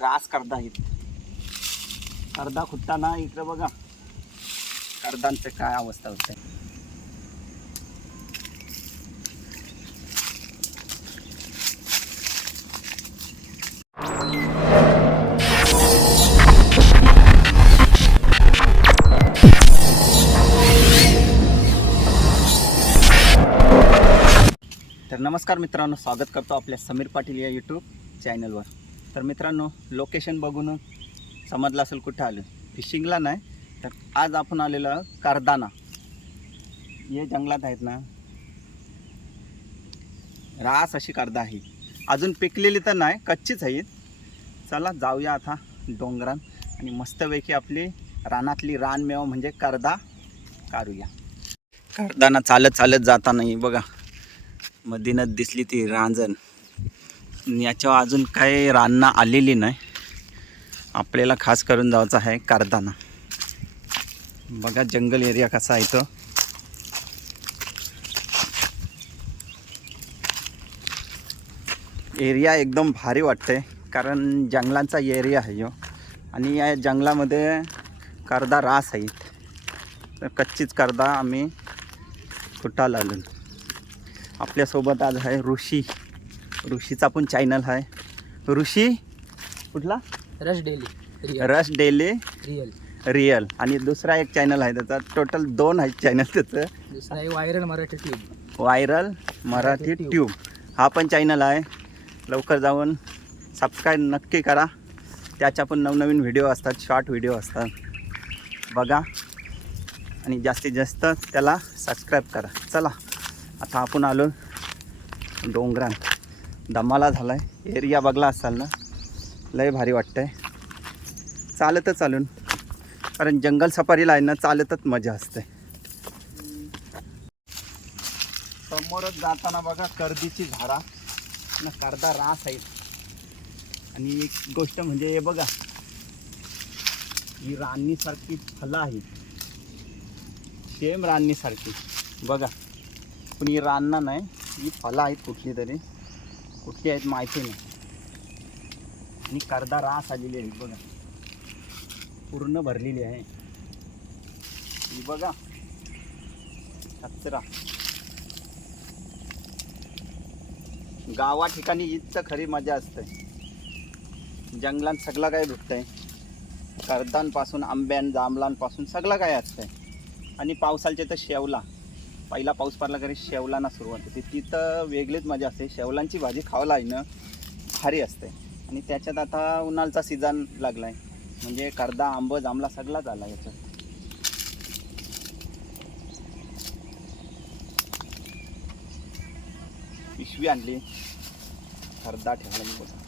रास करदा आहेत करदा खुटताना इकडे बघा. करदांचं काय अवस्था होते तर नमस्कार मित्रांनो स्वागत करतो आपल्या समीर पाटील या यूट्यूब चॅनलवर तर मित्रांनो लोकेशन बघून समजलं असेल कुठं आलं. फिशिंगला नाही तर आज आपण आलेलो आहोत कारदाना. हे जंगलात आहेत ना. रास अशी कारदा आहे. अजून पिकलेली तर नाही कच्चीच आहे. चला जाऊया आता डोंगरात आणि मस्तपैकी आपली रानातली रानमेव म्हणजे करदा काढूया. करदाना चालत चालत जाता नाही बघा मधीनच दिसली ती रांजण. याच्यावर अजून काही रान्ना आलेली नाही. आपल्याला खास करून जायचं आहे कारदाना. बघा जंगल एरिया कसा आहे तो एरिया एकदम भारी वाटते कारण जंगलांचा एरिया आहे यो. आणि या जंगलामध्ये करदा रास आहेत तर कच्चीच करदा आम्ही फुटा आलो आपल्यासोबत आज आहे ऋषी. ऋषीचा पण चॅनल आहे. ऋषी कुठला? Rush daily rush daily real. Real. आणि दुसरा एक चॅनल आहे त्याचा. टोटल दोन आहेत चॅनल त्याचं. दुसरा आहे viral Marathi tube viral Marathi tube. Tube हा पण चॅनल आहे. लवकर जाऊन सबस्क्राईब नक्की करा. त्याच्या पण नवनवीन व्हिडिओ असतात शॉर्ट व्हिडिओ असतात. बघा. आणि जास्तीत जास्त त्याला सबस्क्राईब करा. चला. आता आपण आलो डोंगरात. दमाला झाला आहे एरिया बघला असाल ना? लय भारी वाटतं आहे चालतच चालून. कारण जंगल सफारीला आहे ना चालतच मजा असते. समोरच जाताना बघा कर्दीची झाडा. ना कर्दा रास आहेत आणि एक गोष्ट म्हणजे हे बघा ही राननीसारखी फलं आहेत. सेम राननीसारखी बघा पण ही रान्ना नाही ही फलं आहेत कुठली तरी. कुठली आहेत माहिती नाही. आणि कर्दा रास आलेली आहे बघा. पूर्ण भरलेली आहे. ही बघा. कचरा. गावा ठिकाणी हीच खरी मजा असते. जंगलात सगळं काय भेटतंय. कर्दांपासून आंब्यान जांभळांपासून सगळं काय असतंय. आणि पावसाळचे तर शेवला. पहिला पाऊस पडला तरी शेवलाना सुरुवात होते. तिथं वेगळीच मजा असते. शेवलांची भाजी खावायला येणं भारी असते. आणि त्याच्यात आता उन्हाळचा सीझन लागला आहे म्हणजे करदा आंब जांबला सगळाच आला याच्यात. पिशवी आणली. अर्धा ठेवला मी बघा.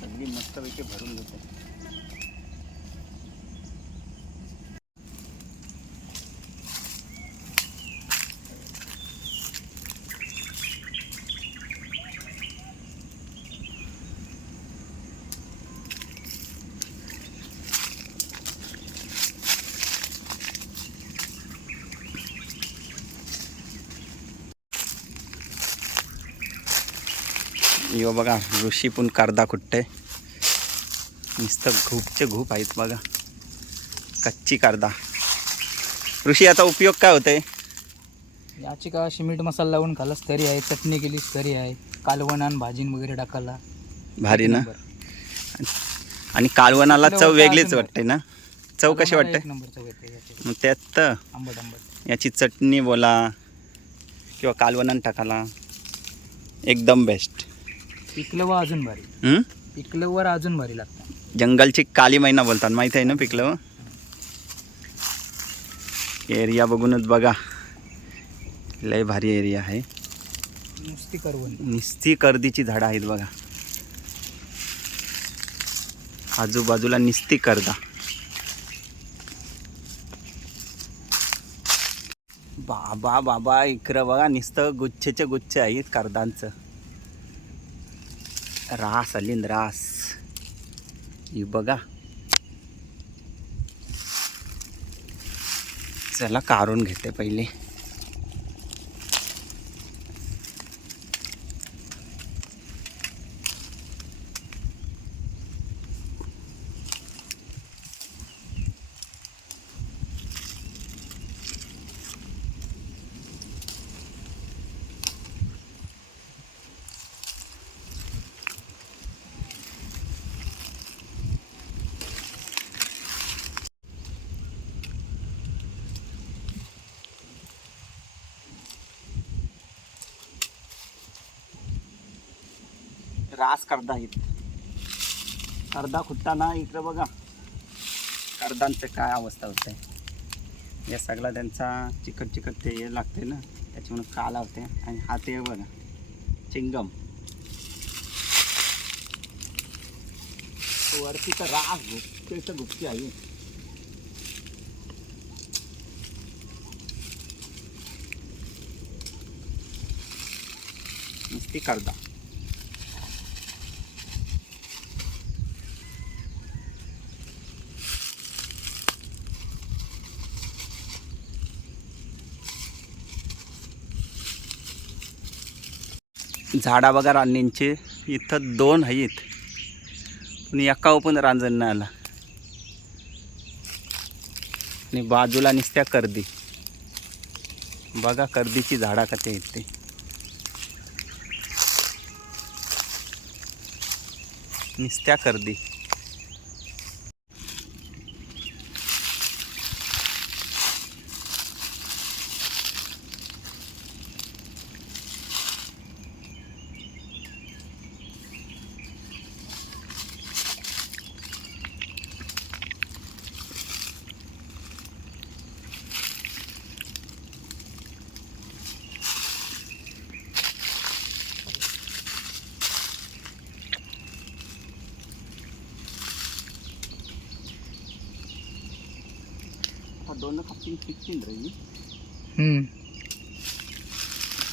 सगळी मस्तपैकी भरून घेते यो बघा ऋषी पण करदा कुठते नुसतं घूपचे घूप आहेत बघा. कच्ची करदा. ऋषी याचा उपयोग काय होते याची का अशी मीठ मसाला लावून खालास तरी आहे चटणी केलीस तरी आहे कालवण आणि भाजीन वगैरे टाकायला. भारी ना. आणि कालवणाला चव वेगळीच वाटते ना? चव कशी वाटते? त्यात याची चटणी बोला किंवा कालवणान टाकाला एकदम बेस्ट पिकलं व अजून भारी. पिकलं वर अजून भारी लागतं. जंगलची काली मैना बोलतात माहिती आहे ना पिकलं एरिया बघूनच बघा. लय भारी एरिया आहे. नुसती करवण निस्ती कर्दीची झाडं आहेत बघा. आजूबाजूला निस्ती कर्दा. बाबा बाबा इकडं बघा नुसतं गुच्छेचे गुच्छ आहेत कर्दांचं. रास अलिंद रास. ही बघा. चला काढून घेते पहिले. रास करदा आहेत अर्धा खुट्टाना इकडं बघा. कर्दांचं काय अवस्था होते या सगळा त्यांचा चिकट चिकट ते हे लागते ना त्याच्यामुळे काला होते आणि हा ते बघा चिंगम. वरतीचा वरती तर रास गुप्ते तर गुप्ती आहे. नुसती करदा झाडा बघा राणींचे. इथं दोन आहेत. पण एका पण रांजण नाही आला. आणि बाजूला निसत्या कर्दी. बघा कर्दीची झाडा कशी आहेत ते. निसत्या कर्दी.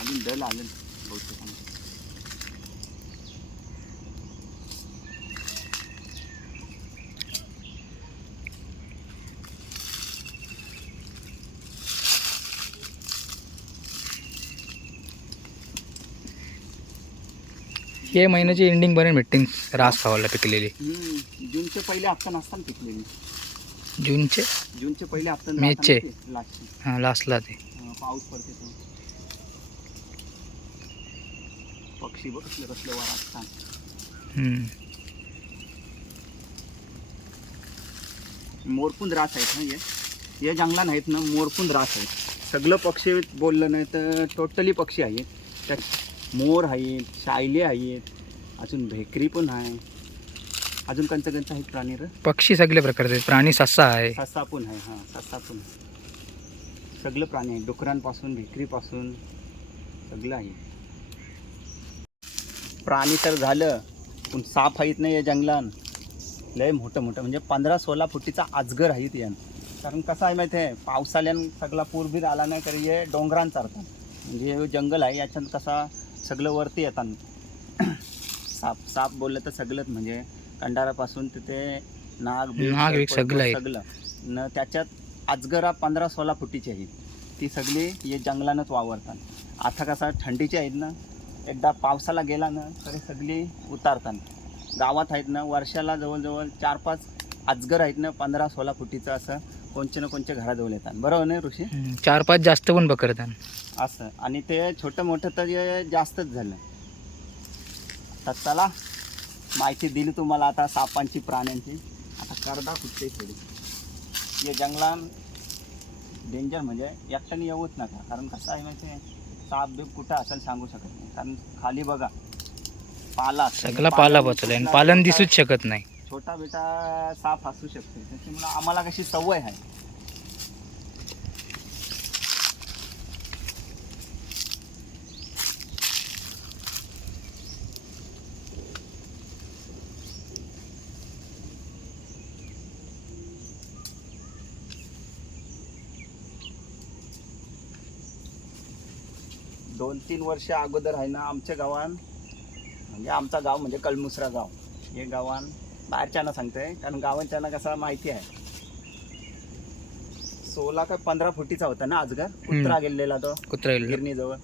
अजून डल आलं बहुतेक हे महिन्याची एंडिंग पर्यंत भेटते रास खावायला पिकलेली. हम्म, जूनचे पहिले हप्ता नसताना पिकलेली. जूनचे? जूनचे पहिले हप्ता मेचे. हां लास्टला ते. पाऊस पडते तो. पक्षी बघ कसले वर असतात. मोरपून रास आहेत ना हे? या जंगला नाहीत ना मोरपून रास आहेत. सगळं पक्षी बोललं नाही तर टोटली पक्षी आहेत. त्यात मोर आहेत शायले आहेत अजून भेकरी पण आहे. अजून कंच कंच आहेत प्राणी र? पक्षी सगळे प्रकारचे आहेत. प्राणी ससा आहे. ससा पण आहे हां ससा पण आहे. सगळं प्राणी आहे डुकरांपासून भेकरीपासून सगळं आहे. प्राणी तर झालं पण साप आहेत नाही या जंगलात. लय मोठं मोठं. म्हणजे पंधरा सोळा फुटीचा आजगर आहेत यान. कारण कसं आहे माहिती आहे पावसाल्यान सगळा पूरबीर आला नाही तरी हे डोंगरान चालतात म्हणजे हे जंगल आहे याच्यात कसा सगळं वरती येतात. साप साप बोललं तर सगळंच म्हणजे कंडारापासून तिथे नाग बीग, नाग बीग सर्प, सगळं आहे. सगळं. न त्याच्यात आजगरा पंधरा सोळा फुटीची आहेत. ती सगळी हे जंगलानंच वावरतात. आता कसा थंडीची आहेत ना एकदा पावसाला गेला ना तरी सगळी उतारतात. गावात आहेत ना वर्षाला जवळजवळ चार पाच आजगर आहेत ना पंधरा सोळा फुटीचं असं कोणच्या ना कोणच्या घराजवळ येतात. बरोबर नाही ऋषी? हम्म. चार पाच जास्त पण पकडतात असं. आणि ते छोटं मोठं तर हे जास्तच झालं. तर चला माहिती दिली तुम्हाला आता सापांची प्राण्यांची. आता करदा कुठते थोडी? हे जंगलात डेंजर म्हणजे एकट्याने येऊच नका. कारण कसं आहे माहिती साप बीप कुठं असेल सांगू शकत नाही. कारण खाली बघा पाला सगळा पाला बसलाय आणि पालन दिसूच शकत नाही. छोटा बेटा साप असू शकते. त्याच्यामुळे आम्हाला कशी सवय आहे? दोन तीन वर्ष अगोदर आहे ना आमच्या गावात म्हणजे आमचा गाव म्हणजे कळमुसरा गाव. हे गावान बाहेरच्यांना सांगते कारण गावांच्यांना कसं माहिती आहे. सोळा का पंधरा फुटीचा होता ना आजगर? कुत्रा गेलेला तो कुत्रा. गिरणीजवळ.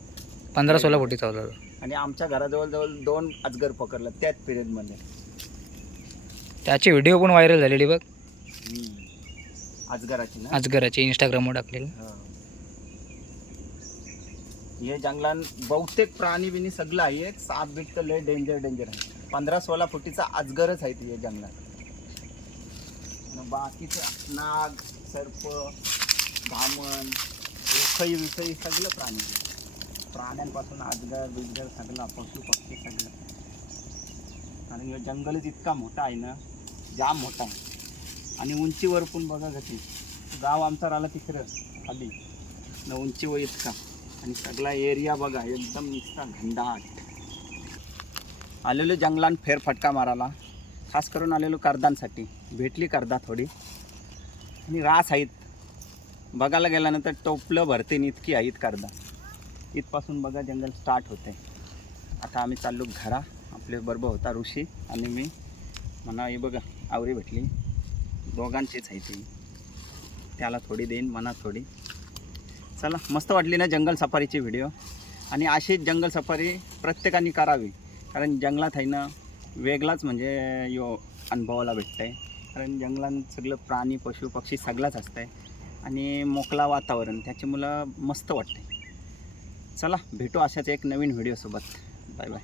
पंधरा सोळा फुटी चावला आणि आमच्या घराजवळ जवळ दोन अजगर पकडलं त्याच पिरियडमध्ये त्याची व्हिडिओ पण व्हायरल झालेली बघ. अजगराची ना? आजगराची इंस्टाग्रामवर टाकलेली. हे जंगलात बहुतेक प्राणी बिनी सगळं आहे. साप बीट तर लय डेंजर डेंजर आहे. पंधरा सोळा फुटीचा अजगरच आहे हे जंगलात. बाकीचं नाग सर्प धामण उखई विखई सगळं प्राणी प्राण्यांपासून अजगर बिजगर सगळं पशु पक्षी सगळं. कारण हे जंगलच इतका मोठा आहे ना जाम मोठा आहे. आणि उंचीवर पण बघा कशी गाव आमचा राहिला तिकडं खाली. न उंचीवर इतका. आणि सगळा एरिया बघा एकदम नुसता घंडाट आलेलो जंगलात फेरफटका मारायला. खास करून आलेलो कर्दांसाठी. भेटली कर्दा थोडी. आणि रास आहेत. बघायला गेल्यानंतर टोपलं भरते इतकी आहेत कर्दा. इथपासून बघा जंगल स्टार्ट होते. आता आम्ही चाललो घरा. आपले बरोबर होता ऋषी आणि मी. म्हणा ही बघा आवरी भेटली. दोघांचीच आहे ती. त्याला थोडी देईन मना थोडी. चला मस्त वाटली ना जंगल सफारीची व्हिडिओ आणि अशीच जंगल सफारी प्रत्येकाने करावी. कारण जंगलात आहे ना वेगळाच म्हणजे यो अनुभवाला भेटतं आहे कारण जंगलात सगळं प्राणी पशु पक्षी सगळाच असतं आहे आणि मोकळा वातावरण त्याच्यामुळं मस्त वाटते चला भेटू अशाच एक नवीन व्हिडिओसोबत बाय बाय